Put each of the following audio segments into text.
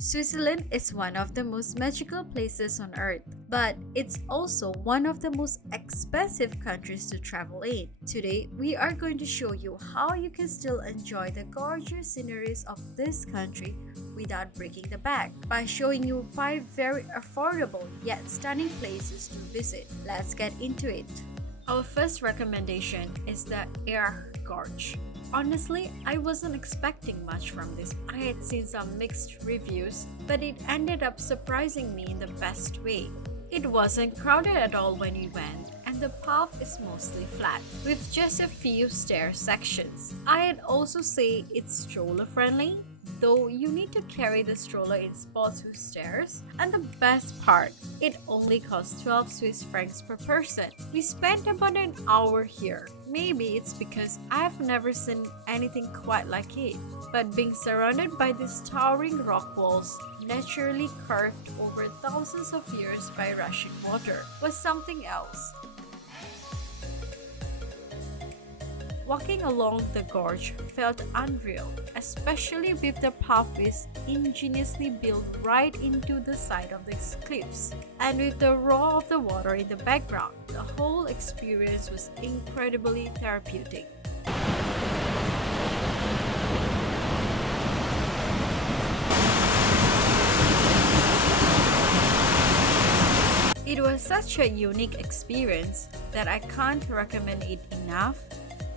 Switzerland is one of the most magical places on earth, but it's also one of the most expensive countries to travel in. Today, we are going to show you how you can still enjoy the gorgeous sceneries of this country without breaking the bank by showing you 5 very affordable yet stunning places to visit. Let's get into it. Our first recommendation is the Air Gorge. Honestly, I wasn't expecting much from this. I had seen some mixed reviews, but it ended up surprising me in the best way. It wasn't crowded at all when we went, and the path is mostly flat, with just a few stair sections. I'd also say it's stroller friendly, though you need to carry the stroller in spots with stairs. And the best part, it only costs 12 Swiss francs per person. We spent about an hour here. Maybe it's because I've never seen anything quite like it. But being surrounded by these towering rock walls, naturally carved over thousands of years by rushing water, was something else. Walking along the gorge felt unreal, especially with the pathways ingeniously built right into the side of the cliffs. And with the roar of the water in the background, the whole experience was incredibly therapeutic. It was such a unique experience that I can't recommend it enough.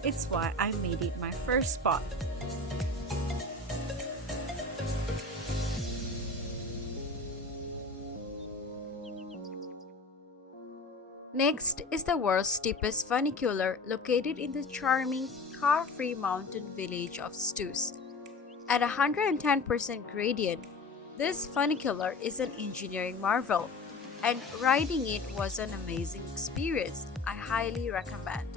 It's why I made it my first spot. Next is the world's steepest funicular located in the charming car-free mountain village of Stus. At 110% gradient, this funicular is an engineering marvel, and riding it was an amazing experience I highly recommend.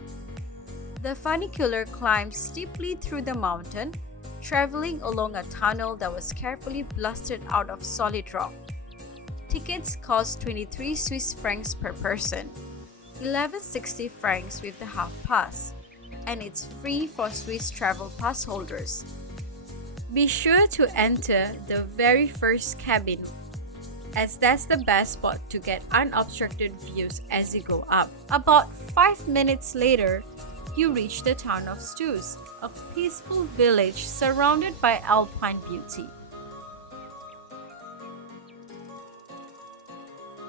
The funicular climbed steeply through the mountain, traveling along a tunnel that was carefully blasted out of solid rock. Tickets cost 23 Swiss francs per person, 1160 francs with the half pass, and it's free for Swiss travel pass holders. Be sure to enter the very first cabin, as that's the best spot to get unobstructed views as you go up. About 5 minutes later, you reach the town of Stus, a peaceful village surrounded by alpine beauty.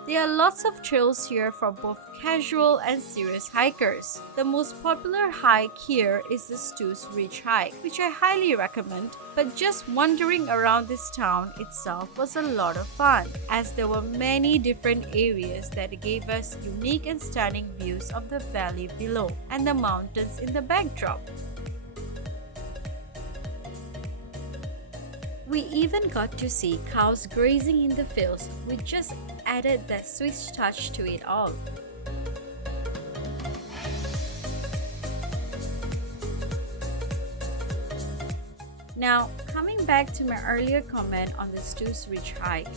There are lots of trails here for both casual and serious hikers. The most popular hike here is the Stus Ridge Hike, which I highly recommend, but just wandering around this town itself was a lot of fun, as there were many different areas that gave us unique and stunning views of the valley below and the mountains in the backdrop. We even got to see cows grazing in the fields, which just added that Swiss touch to it all. Now, coming back to my earlier comment on the Stus Ridge hike,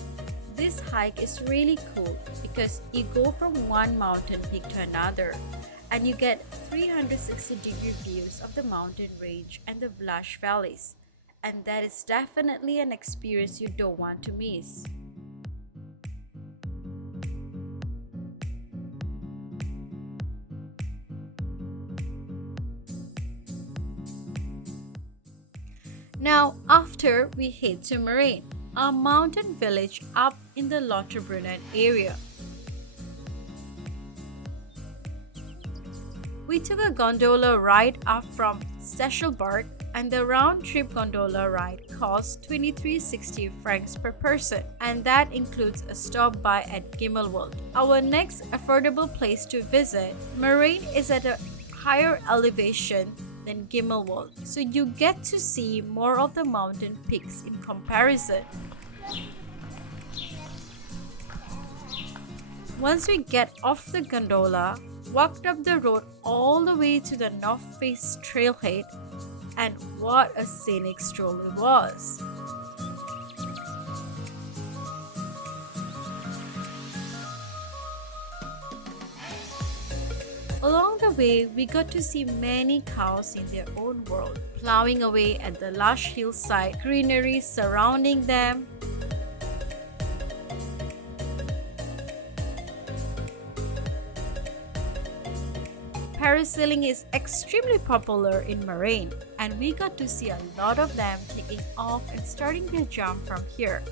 this hike is really cool because you go from one mountain peak to another, and you get 360-degree views of the mountain range and the lush valleys. And that is definitely an experience you don't want to miss. Now, after we head to Meran, a mountain village up in the Lauterbrunnen area. We took a gondola ride up from Stachelberg, and the round-trip gondola ride costs 2360 francs per person, and that includes a stop by at Gimmelwald. Our next affordable place to visit, Meran, is at a higher elevation than Gimmelwald, so you get to see more of the mountain peaks in comparison. Once we get off the gondola, walked up the road all the way to the North Face trailhead, and what a scenic stroll it was! Along the way, we got to see many cows in their own world, plowing away at the lush hillside greenery surrounding them. Parasailing is extremely popular in Moraine, and we got to see a lot of them taking off and starting their jump from here.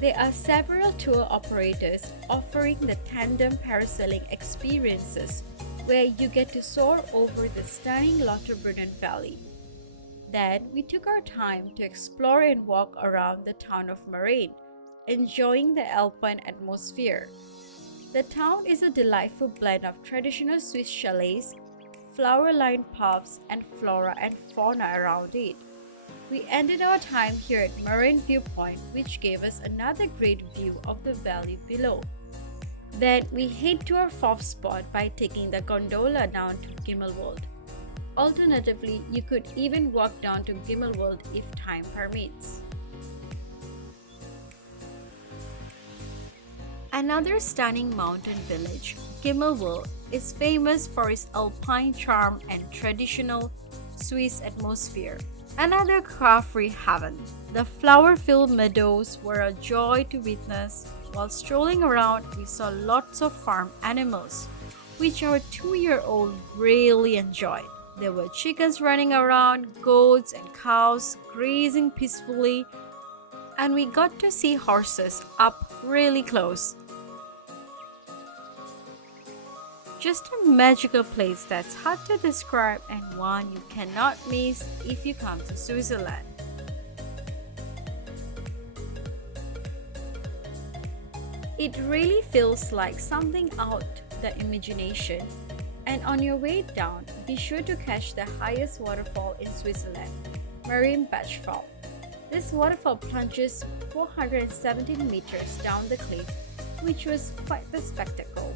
There are several tour operators offering the tandem parasailing experiences where you get to soar over the stunning Lauterbrunnen Valley. Then we took our time to explore and walk around the town of Moraine, enjoying the alpine atmosphere. The town is a delightful blend of traditional Swiss chalets, flower-lined paths, and flora and fauna around it. We ended our time here at Moraine Viewpoint, which gave us another great view of the valley below. Then we head to our fourth spot by taking the gondola down to Gimmelwald. Alternatively, you could even walk down to Gimmelwald if time permits. Another stunning mountain village, Gimmelwald, is famous for its alpine charm and traditional Swiss atmosphere. Another car-free heaven. The flower-filled meadows were a joy to witness. While strolling around, we saw lots of farm animals, which our 2-year-old really enjoyed. There were chickens running around, goats and cows grazing peacefully, and we got to see horses up really close. Just a magical place that's hard to describe and one you cannot miss if you come to Switzerland. It really feels like something out the imagination. And on your way down, be sure to catch the highest waterfall in Switzerland, Marienbachfall. This waterfall plunges 417 meters down the cliff, which was quite the spectacle.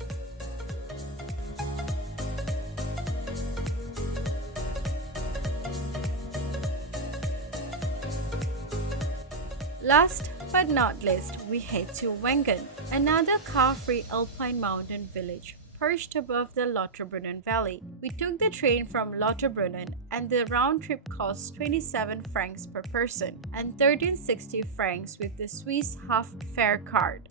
Last but not least, we head to Wengen, another car-free alpine mountain village perched above the Lauterbrunnen Valley. We took the train from Lauterbrunnen and the round trip cost 27 francs per person and 1360 francs with the Swiss half fare card.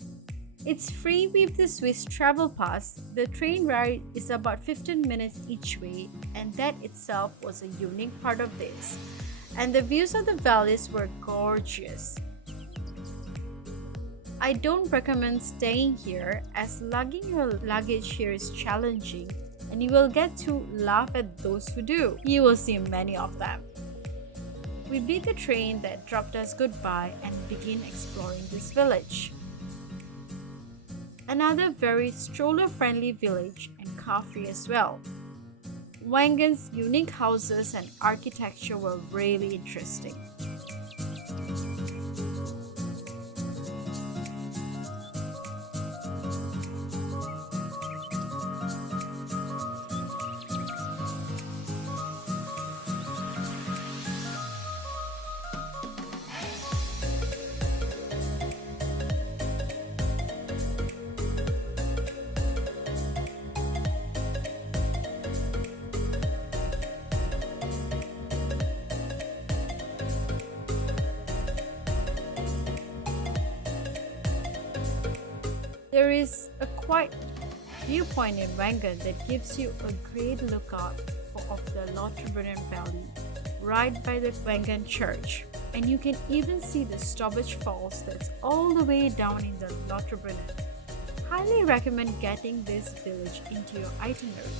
It's free with the Swiss Travel Pass. The train ride is about 15 minutes each way, and that itself was a unique part of this. And the views of the valleys were gorgeous. I don't recommend staying here as lugging your luggage here is challenging and you will get to laugh at those who do. You will see many of them. We beat the train that dropped us goodbye and begin exploring this village. Another very stroller-friendly village and car-free as well. Wengen's unique houses and architecture were really interesting. There is a quiet viewpoint in Wengen that gives you a great lookout of the Lauterbrunnen Valley right by the Wengen Church, and you can even see the Stobach Falls that's all the way down in the Lauterbrunnen. Highly recommend getting this village into your itinerary.